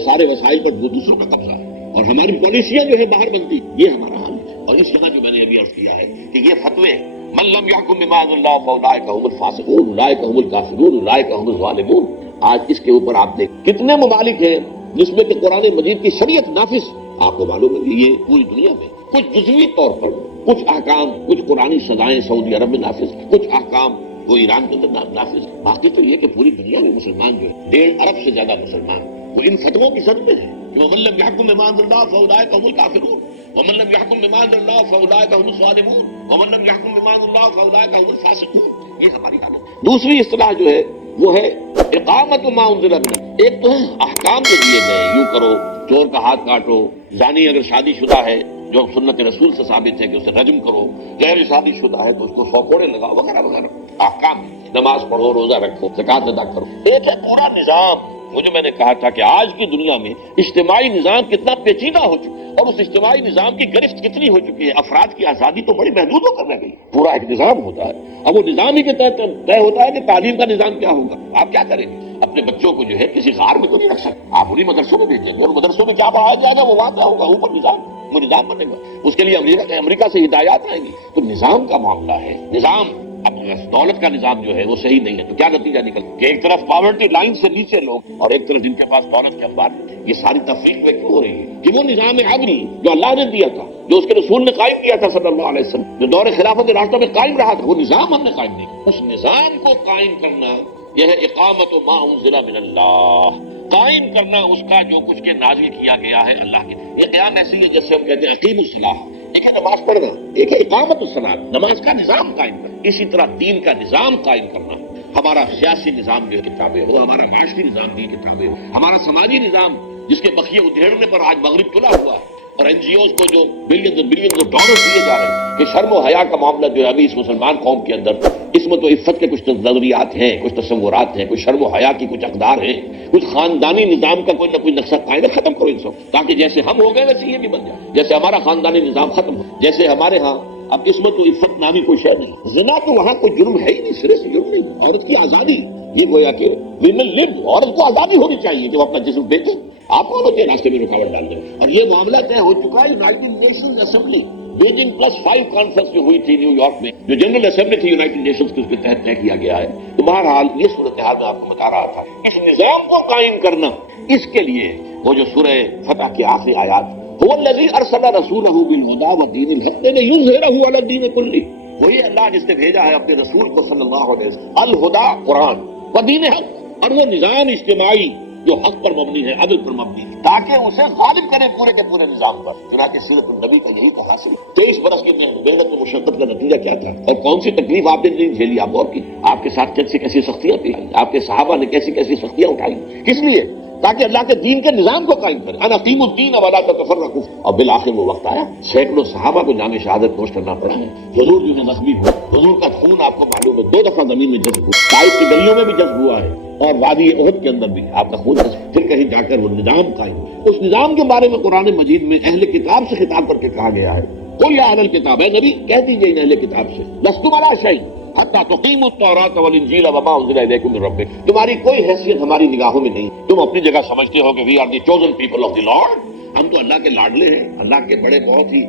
سارے وسائل پر دوسروں کا قبضہ ہے اور ہماری پالیسیاں جو ہے باہر بنتی، یہ ہمارا حال ہے. اور اس جگہ جو میں نے ابھی عرض کیا ہے کہ یہ فتوے من لم يحكم بما انزل الله فاولئك هم الفاسقون اولئك هم الكافرون اولئك هم الظالمون. آج اس کے اوپر آپ دیکھ کتنے ممالک ہیں جس میں کہ قرآن مجید کی شریعت نافذ. آپ کو معلوم ہے کہ یہ پوری دنیا میں کچھ جزوی طور پر کچھ احکام، کچھ قرآنی سزائیں سعودی عرب میں نافذ، کچھ احکام وہ ایران کے اندر نافذ. باقی تو یہ کہ پوری دنیا میں مسلمان جو ہے 1.5 ارب سے زیادہ مسلمان وہ ان فتووں کی زد میں ہے کہ ومن لم يحكم بما انزل الله فاولئك هم الكافرون ومن لم يحكم بما انزل الله فاولئك هم الظالمون ومن لم يحكم بما انزل الله فاولئك هم الفاسقون. یہ ہماری حالت. دوسری اصطلاح جو ہے وہ ہے اقامت ما انزل من. ایک تو ہے احکام جو دیے گئے، یوں کرو، چور کا ہاتھ کاٹو، زانی اگر شادی شدہ ہے جو سنت رسول سے ثابت ہے کہ اسے رجم کرو، غیر شادی شدہ ہے تو اس کو 100 کوڑے لگاؤ، وغیرہ وغیرہ احکام. نماز پڑھو، روزہ رکھو، زکوٰۃ ادا کرو. ایک ہے پورا نظام. وہ جو میں نے کہا تھا کہ آج کی دنیا میں اجتماعی نظام کتنا پیچیدہ ہو چکا ہے اور اس اجتماعی نظام کی گرفت کتنی ہو چکی ہے. افراد کی آزادی تو بڑی محدود ہو کر رہ گئی. پورا ایک نظام ہوتا ہے، اب وہ نظام ہی کے تحت طے ہوتا ہے کہ تعلیم کا نظام کیا ہوگا. آپ کیا کریں گے؟ اپنے بچوں کو جو ہے کسی غار میں تو نہیں رکھ سکتے، آپ انہیں مدرسوں میں بھیجیں گے اور مدرسوں میں کیا پڑھایا جائے گا وہ وہاں کیا ہوگا، اوپر نظام، وہ نظام بنے گا. اس کے لیے امریکہ سے ہدایات آئیں گی. تو نظام کا معاملہ ہے. نظام اب دولت کا نظام جو ہے وہ صحیح نہیں ہے تو کیا نتیجہ نکلتا کہ ایک طرف پاورٹی لائن سے نیچے لوگ اور ایک طرف جن کے پاس دولت کے اخبار. یہ ساری تفریق میں کیوں ہو رہی ہے کہ وہ نظام عدل جو اللہ نے دیا تھا، جو اس کے رسول نے قائم کیا تھا صلی اللہ علیہ وسلم، جو دور خلافت راستہ میں قائم رہا تھا، وہ نظام ہم نے قائم نہیں کیا. اس نظام کو قائم کرنا یہ ہے اقامت ما انزل من اللہ. قائم کرنا اس کا جو کچھ کے نازل کیا گیا ہے اللہ کے. یہ قیام ایسی ہے جیسے ہم کہتے ہیں اقیم الصلاۃ، ایک ہے نماز پڑھنا، ایک ہے اقامت الصلاۃ، نماز کا نظام قائم کرنا. اسی طرح دین کا نظام قائم کرنا. ہمارا سیاسی نظام جو کتابیں ہو، ہمارا معاشی نظام کی کتابیں ہو، ہمارا سماجی نظام جس کے بقیے ادھیڑنے پر آج مغرب تلا ہوا ہے اور این جی اوز کو جو بلین ڈالر دیے جا رہے ہیں کہ شرم و حیا کا معاملہ جو ہے ابھی اس مسلمان قوم کے اندر عصمت و عفت کے کچھ نظریات ہیں، کچھ تصورات ہیں، کچھ شرم و حیا کی کچھ اقدار ہیں، کچھ خاندانی نظام کا کوئی نہ کوئی نقشہ قاعدہ ختم کرو ان سب، تاکہ جیسے ہم ہو گئے ویسے یہ بھی بن جائے، جیسے ہمارا خاندانی نظام ختم ہو، جیسے ہمارے ہاں اب عصمت و عفت نامی کوئی شے نہیں. زنا تو وہاں کوئی جرم ہے ہی نہیں، سرے سے جرم نہیں. عورت کی آزادی، یہ گویا کہ ویمن لیو، عورت کو آزادی ہونی چاہیے کہ وہ اپنا جسم بیچے. آپ کون ہوتے ہیں راستے میں رکاوٹ ڈال دیں؟ اور یہ معاملہ طے ہو چکا ہے United nations assembly Beijing +5 conference جو ہوئی تھی نیو یارک میں، جو جنرل اسمبلی تھی یونائیٹڈ نیشنز کی، اس کے تحت طے کیا گیا ہے. تو بہرحال یہ صورتحال میں آپ کو بتا رہا تھا. اس نظام کو قائم کرنا، اس کے لیے وہ جو سورہ فتح کی آخری آیات هو الذي ارسل رسوله بالهدى ودين الحق ليظهره على الدين كله، وہی اللہ جس نے بھیجا ہے اپنے رسول کو صلی اللہ علیہ وسلم الہدا قرآن ودین حق، اور وہ نظام اجتماعی جو حق پر مبنی ہے، عدل پر مبنی ہے، تاکہ اسے غالب کرے پورے کے پورے نظام پر. چنانچہ سیرت النبی کا یہی تو حاصل ہے. 23 برس کی محنت و مشقت کا نتیجہ کیا تھا اور کون سی تکلیف آپ نے نہیں جھیلی؟ آپ غور کی، آپ کے ساتھ کیسی کیسی سختیاں تھی، آپ کے صحابہ نے کیسی کیسی سختیاں اٹھائی. کس لیے؟ تاکہ اللہ کے دین کے نظام کو قائم کرے. انا اقیم الدین ولا تتفرقوا. اور بالآخر وہ وقت آیا سینکڑوں صحابہ کو جام شہادت نوش کرنا پڑا. حضور جو ہے زخمی ہوئے، حضور کا خون آپ کو معلوم ہے 2 دفعہ زمین میں جذب ہوا، طائف کی گلیوں میں بھی جذب ہوا ہے اور وادی احد کے اندر بھی آپ کا خون جذب. پھر کہیں جا کر وہ نظام قائم ہوا. اس نظام کے بارے میں قرآن مجید میں اہل کتاب سے خطاب کر کے کہا گیا ہے قل یا اہل الکتاب، اے نبی کہہ دیجیے ان اہل کتاب سے، لستم علی شیء حتی تقیموا التوراۃ والانجیل وما انزل الیکم من ربکم. تمہاری کوئی حیثیت ہماری نگاہوں میں نہیں. تم اپنی جگہ سمجھتے ہو کہ we are the chosen people of the lord, ہم تو اللہ کے لاڈلے ہیں، اللہ کے بڑے بہت ہی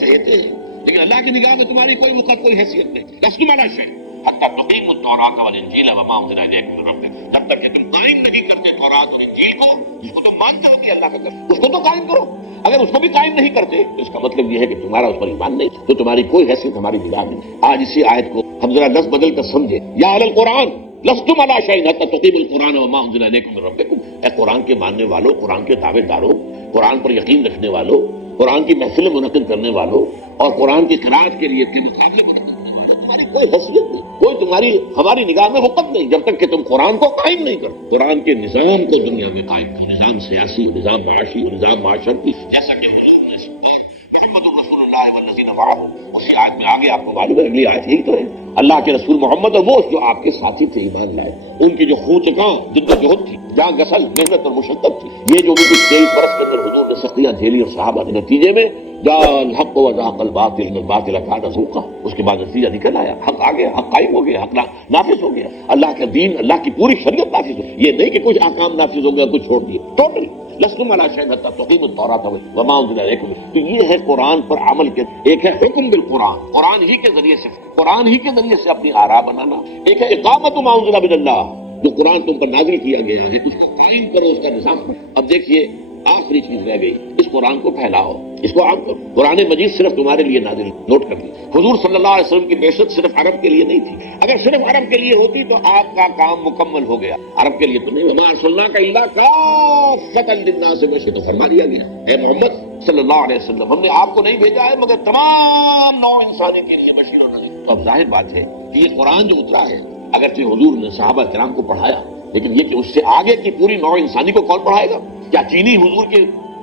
چہیتے ہیں، لیکن اللہ کی نگاہ میں تمہاری کوئی وقت کوئی حیثیت نہیں. لستم علی شیء حتی تقیموا التوراۃ والانجیل وما انزل الیکم من ربکم. جب تک کہ تم قائم نہیں کرتے تورات اور انجیل کو، جس کو تم مانتے ہو کہ اللہ کا کلام، اس کو تو قائم کرو. اگر اس کو بھی قائم نہیں کرتے تو اس کا مطلب یہ ہے کہ تمہارا اس پر ایمان نہیں، تو تمہاری کوئی حیثیت ہماری نگاہ میں نہیں. آج اسی آیت کو ہم ذرا 10 بدل کر سمجھے. یا اہل القرآن، لستم علی شیء حتی تقیموا القرآن وما انزل الیکم من ربکم، اے قرآن کے ماننے والوں، قرآن کے دعوے داروں، قرآن پر یقین رکھنے والوں، قرآن کی محفلیں منعقد کرنے والوں اور قرآن کی قرأت کے لیے کے مقابلے منعقد کرنے والوں، تمہاری کوئی حیثیت نہیں، کوئی تمہاری ہماری نگاہ میں وقت نہیں جب تک کہ تم قرآن کو قائم نہیں کرو، قرآن کے نظام کو دنیا میں قائم کرو، نظام سیاسی، نظام معاشی، نظام معاشرتی، جیسا کہ حضور نے محمد رسول اللہ والذین معہ، اسی آیت میں آگے آپ کو معلوم ہے اگلی آیت یہی تو ہے، اللہ کے رسول محمد اور وہ جو آپ کے ساتھی تھے ایمان لائے، ان کی جو خوچکاں جد و جہد تھی، جہاں غسل محنت اور مشقت تھی، یہ جو بھی کچھ 23 برس کے اندر حضور نے سختیاں جھیلی اور صحابہ کے نتیجے میں جاء الحق وزهق الباطل ان الباطل كان زهوقا، اس کے بعد نتیجہ نکل آیا، حق آ گیا، حق قائم ہو گیا، حق نافذ ہو گیا، اللہ کا دین، اللہ کی پوری شریعت نافذ ہو گئی، یہ نہیں کہ کچھ احکام نافذ ہو گیا کچھ چھوڑ دیے، ٹوٹل لستم علی شیء حتی تقیموا التوراۃ وما انزل الیکم، تو یہ ہے قرآن پر عمل کے، ایک ہے حکم بالقرآن، قرآن ہی کے ذریعے سے، قرآن ہی کے ذریعے سے اپنی آراء بنانا، ایک ہے اقامت ما انزل من اللہ، جو قرآن تم پر نازل کیا گیا ہے اس کو قائم کرو، اس کا نظام کرو۔ اب دیکھیے آخری چیز رہ گئی، اس قرآن کو پھیلاؤ، اس کو عام کرو۔ قرآن مجید صرف تمہارے لیے نازل، نوٹ کر لی، حضور صلی اللہ علیہ وسلم کی بعثت صرف عرب کے لیے نہیں تھی، اگر صرف عرب کے لیے ہوتی تو آپ کا کام مکمل ہو گیا، عرب کے لیے تو نہیں، وما ارسلناک الا کافۃ للناس بشیر، تو فرما دیا گیا اے محمد صلی اللہ علیہ وسلم، ہم نے آپ کو نہیں بھیجا ہے مگر تمام نوع انسانی کے لیے بشیر و نذیر۔ تو اب ظاہر بات ہے کہ یہ قرآن جو اترا ہے، اگرچہ حضور نے صحابہ کرام کو پڑھایا، لیکن یہ کہ اس سے آگے کی پوری نوع انسانی کو کون پڑھائے گا؟ کیا چینی حضور کے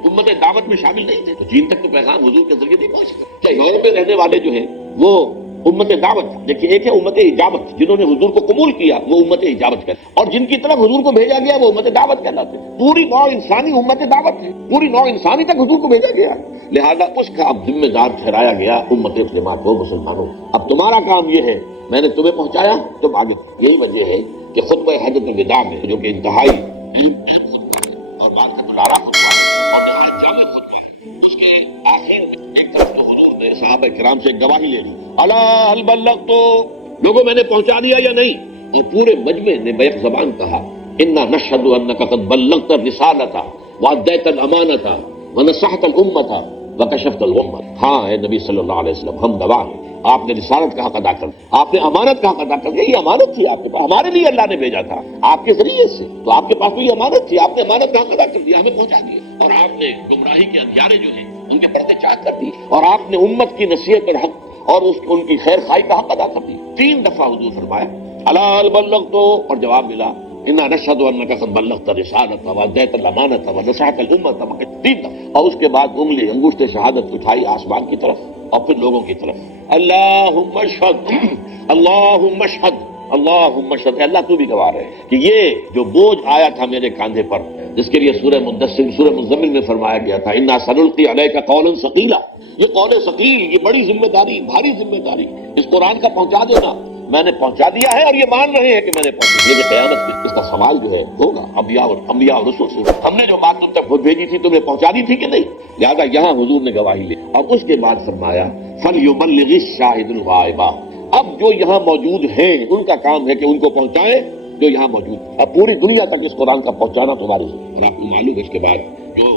امت دعوت میں شامل نہیں تھے؟ تو چین تک تو پیغام حضور کے ذریعے نہیں پہنچ سکتا۔ کیا یورپ میں رہنے والے جو ہیں وہ امت دعوت، دیکھیے ایک ہے امت اجابت، جنہوں نے حضور کو قبول کیا وہ امت اجابت کہتے، اور جن کی طرف حضور کو بھیجا گیا وہ امت دعوت کہلاتے ہیں۔ پوری نوع انسانی امت دعوت ہے، پوری نوع انسانی تک حضور کو بھیجا گیا، لہذا اس کا اب ذمہ دار ٹھہرایا گیا امت مسلمہ کو، مسلمانوں۔ اب تمہارا کام یہ ہے، میں نے تمہیں پہنچایا، تم آگے۔ یہی وجہ ہے کہ خطبہ حجۃ الوداع میں جو کہ انتہائی اور بارکۃ العراء خطبہ اور نہایت جامع خطبہ ہے، اس کے آخر میں ایک طرف تو حضور نے صحابہ کرام سے گواہی لے لی، الا هل بلغت، لوگوں میں نے پہنچا دیا یا نہیں، اور پورے مجمع نے بیک زبان کہا انا نشهد انك قد بلغت الرسالة واديت الامانة ونصحت الامة وکشفت الغمة، ہاں اے نبی صلی اللہ علیہ وسلم ہم گواہ ہیں، آپ نے رسالت کا حق ادا کر، آپ نے امانت کا حق ادا کر، یہی امانت تھی آپ کے پاس، ہمارے لیے اللہ نے بھیجا تھا آپ کے ذریعے سے، تو آپ کے پاس تو یہ امانت تھی، آپ نے امانت کا حق ادا کر دیا، ہمیں پہنچا دیا، اور آپ نے گمراہی کے اندھیارے جو ہیں ان کے پردے چاک کر دی، اور آپ نے امت کی نصیحت اور حق اور ان کی خیر خواہی کا حق ادا کر دی۔ 3 دفعہ حضور فرمایا الا هل بلغت، اور جواب ملا انا نشهد انك قد بلغت الرسالة واديت الامانة ونصحت الامة، 3 دفعہ، اور اس کے بعد انگلی انگشت شہادت اٹھائی آسمان کی طرف اور پھر لوگوں کی طرف، اللہم اشہد اللہم اشہد اللہم اشہد، اللہ تو بھی گواہ رہے کہ یہ جو بوجھ آیا تھا میرے کاندھے پر، جس کے لیے سورہ مدثر، سورہ مزمل میں فرمایا گیا تھا انا سنلقی علیک قولا ثقیلا، یہ قول ثقیل، یہ بڑی ذمہ داری، بھاری ذمہ داری، اس قرآن کا پہنچا دینا، میں نے پہنچا دیا ہے اور یہ مان رہے ہیں کہ میں نے پہنچا دیا، یہ قیامت میں اس کا سوال جو ہے ہوگا انبیاء اور رسول سے، ہم نے جو بات تم تک بھیجی تھی تم نے پہنچا دی تھی کہ نہیں؟ لہٰذا یہاں حضور نے گواہی لی، اور اس کے بعد فرمایا فَلْيُبَلِّغِ الشَّاهِدُ الْغَائِبَ، اب جو یہاں موجود ہیں ان کا کام ہے کہ ان کو پہنچائیں جو یہاں موجود، اب پوری دنیا تک اس قرآن کا پہنچانا تمہاری ہے۔ اور آپ کو معلوم ہے اس کے بعد جو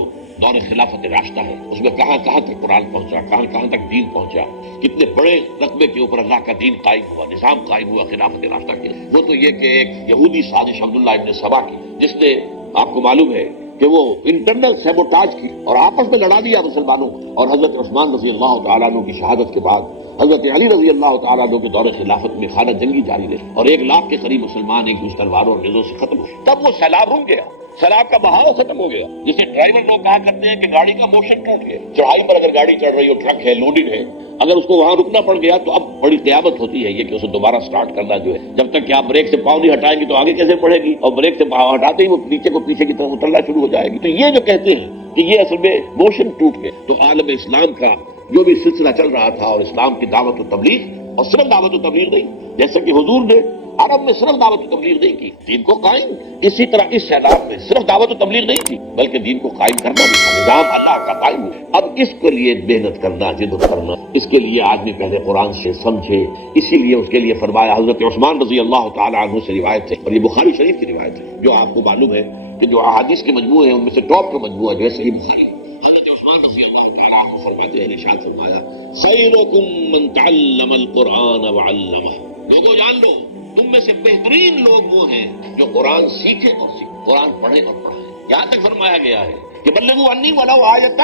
دور خلافت راشدہ ہے اس میں کہاں کہاں تک قرآن پہنچا، کہاں کہاں تک دین پہنچا، کتنے بڑے رقبے کے اوپر اللہ کا دین قائم ہوا، نظام قائم ہوا خلافت راشدہ کے۔ وہ تو یہ کہ ایک یہودی سازش عبداللہ ابن سبا کی، جس نے آپ کو معلوم ہے کہ وہ انٹرنل سیبوٹاج کی اور آپس میں لڑا دیا مسلمانوں کو، اور حضرت عثمان رضی اللہ تعالیٰ عنہ کی شہادت کے بعد حضرت علی رضی اللہ تعالیٰ عنہ کے دور خلافت میں خانہ جنگی جاری رہی، اور 1 لاکھ کے قریب مسلمان ایک دوسرے تلواروں اور نیزوں سے ختم ہوئے، تب وہ سیلاب رک گیا، سیلاب کا بہاؤ ختم ہو گیا، جسے ڈرائیور لوگ کہا کرتے ہیں کہ گاڑی کا موشن ٹوٹ گیا، چڑھائی پر اگر گاڑی چڑھ رہی ہو، ٹرک ہے، لوڈنگ ہے، اگر اس کو وہاں رکنا پڑ گیا تو اب بڑی قیامت ہوتی ہے یہ کہ اسے دوبارہ سٹارٹ کرنا جو ہے، جب تک کہ آپ بریک سے پاؤں نہیں ہٹائیں گے تو آگے کیسے بڑھے گی، اور بریک سے پاؤں ہٹاتے ہی وہ نیچے کو پیچھے کی طرف اترنا شروع ہو جائے گی۔ تو یہ جو کہتے ہیں کہ یہ اصل میں موشن ٹوٹ گئے، تو عالم اسلام کا جو بھی سلسلہ چل رہا تھا اور اسلام کی دعوت و تبلیغ، اور صرف دعوت و تبلیغ نہیں، جیسا کہ حضور نے عرب میں صرف دعوت و تبلیغ نہیں کی، دین کو قائم، اسی طرح اس سیلاب میں صرف دعوت و تبلیغ نہیں تھی بلکہ دین کو قائم کرنا بھی تھا، نظام اللہ کا قائم ہوا۔ اب اس کے لیے محنت کرنا، جدت کرنا، اس کے لیے آدمی پہلے قرآن سے سمجھے، اسی لیے اس کے لیے فرمایا، حضرت عثمان رضی اللہ تعالیٰ عنہ سے روایت ہے، اور یہ بخاری شریف کی روایت ہے، جو آپ کو معلوم ہے کہ جو احادیث کے مجموعے ہیں ان میں سے ٹاپ کا مجموعہ جو ہے صحیح بخاری، حضرت عثمان رضی اللہ تعالیٰ عنہ فرماتے ہیں، ارشاد فرمایا خیرکم من تعلم القرآن وعلمہ، لوگوں جان لو تم میں سے بہترین لوگ وہ ہیں جو قرآن سیکھیں اور قرآن پڑھیں اور پڑھائیں. یہاں تک فرمایا گیا ہے کہ بلغوا انی ولو آیۃ،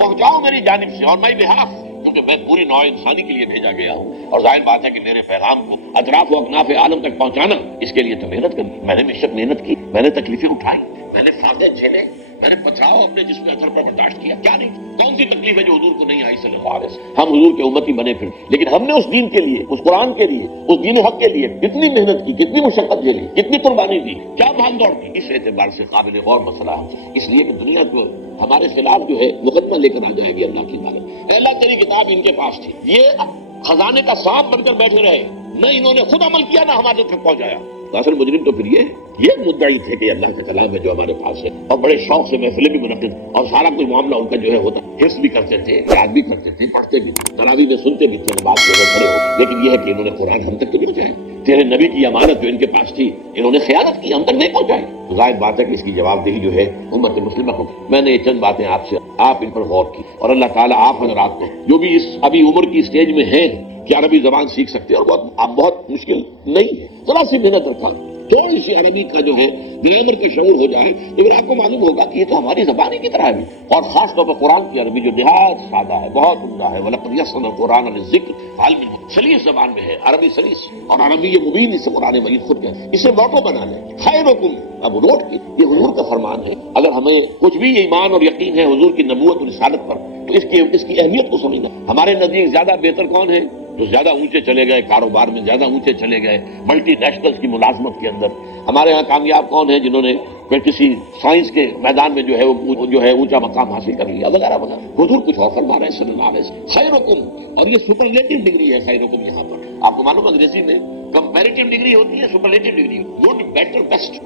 پہنچاؤ میری جانب سے اور میں بہاف، کیونکہ میں پوری نوع انسانی کے لیے بھیجا گیا ہوں. اور ظاہر بات ہے کہ میرے پیغام کو اطراف و اکناف عالم تک پہنچانا، اس کے لیے تو محنت کرنی. میں نے بے شک محنت کی، میں نے تکلیفیں اٹھائی، میں نے فاقے جھیلے، میں نے پتھراؤ اپنے جسم اثر پر برداشت کیا. کیا نہیں، کون سی تکلیف ہے جو حضور کو نہیں آئی صلی اللہ علیہ وسلم. ہم حضور کے امتی بنے پھر، لیکن ہم نے اس دین کے لیے، اس قرآن کے لیے، اس دین حق کے لیے کتنی محنت کی، کتنی مشقت جھیلی، کتنی قربانی دی، کیا بھاگ دوڑ کی. اس اعتبار سے قابل غور مسئلہ ہے. اس لیے کہ دنیا کو ہمارے خلاف جو ہے مقدمہ لے کر آ جائے گی اللہ کی عدالت. اللہ تیری کتاب ان کے پاس تھی، یہ خزانے کا سانپ بن کر بیٹھے رہے، نہ انہوں نے خود عمل کیا نہ ہمارے تک پہنچایا. تو اصل مجرم تو پھر یہ مدعی تھے کہ اللہ کا کلام ہے جو ہمارے پاس ہے، اور بڑے شوق سے محفلیں بھی منعقد اور سارا کوئی معاملہ ان کا جو ہے ہوتا، حفظ بھی کرتے تھے، یاد بھی کرتے تھے، پڑھتے بھی تھے، تراویح میں سنتے بھی تھے، بات کھڑے ہو. لیکن یہ ہے کہ انہوں نے قرآن ہم تک تو نہیں پہنچایا. تیرے نبی کی امانت جو ان کے پاس تھی، انہوں نے خیانت کی، ہم تک نہیں پہنچائی. تو ظاہر بات ہے کہ اس کی جواب دہی جو ہے امت مسلمہ کو. میں نے یہ چند باتیں آپ ان پر غور کی، اور اللہ تعالیٰ آپ حضرات کو جو بھی اس ابھی عمر کی اسٹیج میں ہیں کہ عربی زبان سیکھ سکتے ہیں، اور بہت مشکل نہیں ہے، ذرا سی محنت رکھا، تھوڑی سی عربی کا جو ہے گرامر کا شعور ہو جائے تو پھر آپ کو معلوم ہوگا کہ یہ تو ہماری زبان ہی کی طرح ہے. اور خاص طور پر قرآن کی عربی جو نہایت سادہ ہے، بہت عمدہ ہے. وَلَقَدْ يَسَّرْنَا الْقُرْآنَ لِلذِّكْرِ فَهَلْ مِن مُدَّكِرٍ. سلیس زبان میں ہے، عربی سلیس، اور عربی یہ مبین، اسے قرآن مجید خود کہتے ہیں. اسے موٹو بنا لیں، خیرکم. اب نوٹ کی یہ حضور کا فرمان ہے. اگر ہمیں کچھ بھی ایمان اور یقین ہے حضور کی نبوت اور رسالت پر، تو اس کی اہمیت کو سمجھنا. ہمارے نزدیک زیادہ بہتر کون ہے؟ جو زیادہ اونچے چلے گئے کاروبار میں، زیادہ اونچے چلے گئے ملٹی نیشنل کی ملازمت کے اندر. ہمارے ہاں کامیاب کون ہیں؟ جنہوں نے کسی سائنس کے میدان میں جو ہے اونچا مقام حاصل کر لیا، وغیرہ وغیرہ. حضور کچھ اور فرما رہے ہیں صلی اللہ علیہ وسلم، خیرکم. اور یہ سپرلیٹو ڈگری ہے خیرکم. یہاں پر آپ کو معلوم انگریزی میں کمپیریٹو ڈگری ہوتی ہے، superlative degree, good, better, best.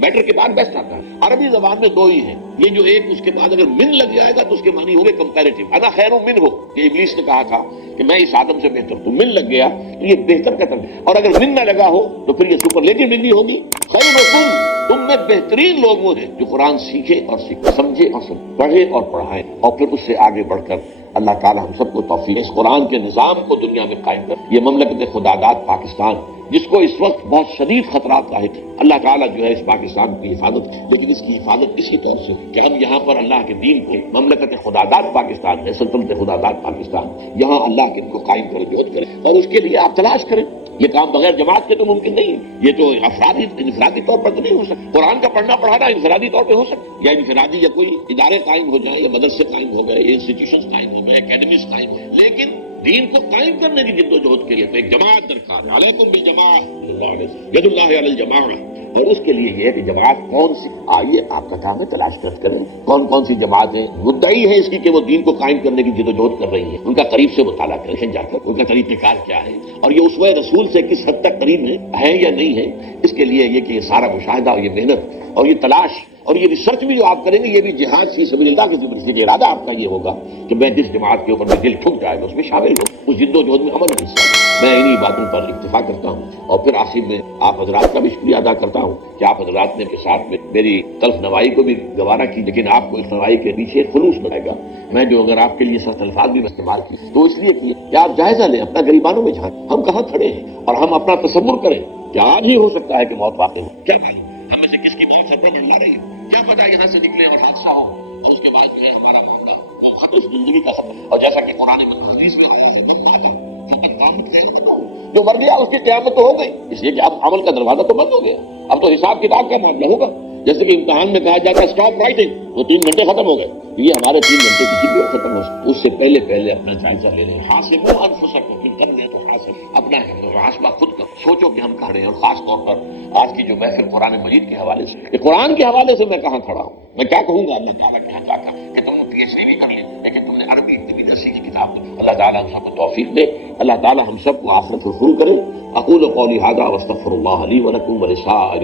Better کے بعد بیسٹ آتا ہے. عربی زبان میں دو ہی ہیں، یہ جو ایک اس کے بعد اگر من لگ جائے گا تو اس کے معنی ہو گئے کمپیریٹو. انا خیر من ہو، یہ ابلیس نے کہا تھا کہ میں اس آدم سے بہتر ہوں. من لگ گیا تو یہ بہتر کا ترجمہ، اور اگر من نہ لگا ہو تو پھر یہ سپرلیٹو ڈگری ہوگی. خیرکم، تم میں بہترین لوگ وہ ہیں جو قرآن سیکھے اور سمجھے اور پڑھے اور پڑھائیں، اور پھر اس سے آگے بڑھ کر اللہ تعالی ہم سب کو توفیق اس قرآن کے نظام کو دنیا میں قائم کر. یہ مملکت خداداد پاکستان جس کو اس وقت بہت شدید خطرات لاحق ہیں، اللہ تعالیٰ جو ہے اس پاکستان کی حفاظت، لیکن اس کی حفاظت اسی طور سے کہ ہم یہاں پر اللہ کے دین کو، مملکت خداداد پاکستان ہے، سلطنت خداداد پاکستان، یہاں اللہ کے ان کو قائم کرے، جہد کرے. اور اس کے لیے آپ تلاش کریں. یہ کام بغیر جماعت کے تو ممکن نہیں ہے. یہ تو انفرادی طور پر تو نہیں ہو سکتا. قرآن کا پڑھنا پڑھانا انفرادی طور پہ ہو سکتا، یا انفرادی یا کوئی ادارے قائم ہو جائیں، یا مدرسے قائم ہو گئے، یا انسٹیٹیوشن قائم ہو گئے، اکیڈمیز قائم ہو گئے. لیکن دین کو قائم کرنے کی جد و جہد کے لیے تو ایک جماعت درکار ہے. علیکم بالجماعۃ، ید اللہ علی الجماعۃ. اور اس کے لیے یہ ہے کہ جماعت کون سی، آئیے آپ کا کام ہے تلاش کریں کون کون سی جماعتیں مدعی ہیں اس کی کہ وہ دین کو قائم کرنے کی جد و جہد کر رہی ہیں. ان کا قریب سے مطالعہ کریں جا کر، ان کا طریقہ کار کیا ہے، اور یہ اسوہ رسول سے کس حد تک قریب ہے یا نہیں ہے. اس کے لیے یہ کہ یہ سارا مشاہدہ اور یہ محنت اور یہ تلاش اور یہ ریسرچ بھی جو آپ کریں گے، یہ بھی جہاد فی سبیل اللہ کے ذمہ سے ارادہ آپ کا یہ ہوگا کہ میں جس جماعت کے اوپر میں دل ٹھک جائے گا اس میں شامل ہوں، اس جد و جہد میں عمل حصہ. میں انہی باتوں پر اکتفا کرتا ہوں، اور پھر آخر میں آپ حضرات کا بھی شکریہ ادا کرتا ہوں کہ آپ حضرات نے کے ساتھ میں میری تلخ نوائی کو بھی گوارا کی، لیکن آپ کو اس نوائی کے پیچھے خلوص بنائے گا. میں جو اگر آپ کے لیے سخت الفاظ بھی استعمال کی تو اس لیے کیے کہ آپ جائزہ لیں، اپنا غریبانوں میں جھانک، ہم کہاں کھڑے ہیں، اور ہم اپنا تصور کریں کہ آج ہی ہو سکتا ہے کہ موت واقع ہو. کیا ہم میں سے کس کی موت سے پہلے لڑ رہی ہے، کیا پتا یہاں سے نکلے اور حادثہ ہو، اور اس کے بعد جو ہے ہمارا معاملہ وہ خطر زندگی کا خطر. اور جیسا کہ قرآن میں حدیث میں آیا ہے جو مر گیا اس کی قیامت تو ہو گئی، اس لیے کہ اب عمل کا دروازہ تو بند ہو گیا. اب تو حساب کتاب کا معاملہ ہوگا. جیسے کہ امتحان میں کہا جاتا ہے اسٹاپ رائٹنگ، وہ 3 گھنٹے ختم ہو گئے. یہ ہمارے 3 گھنٹے کسی بھی وقت ختم ہو سکتے. اس سے پہلے اپنا جائزہ لے لیں. حاسبوا انفسکم، پھر کر لیں تو اپنا محاسبہ خود کا سوچو کہ ہم کر رہے ہیں. اور خاص طور پر آج کی جو محفل قرآن مجید کے حوالے سے، کہ قرآن کے حوالے سے میں کہاں کھڑا ہوں، میں کیا کہوں گا اللہ تعالیٰ کے یہاں کہا کہ تم نے PhD بھی کر لی، لیکن تم نے عربی اتنی نصیح کتاب دی. اللہ تعالیٰ ہم سب کو توفیق دے. اللہ تعالیٰ ہم سب کو آخرت فرفور کرے. اقول قولی ھذا واستغفر اللہ لی ولکم ولسائر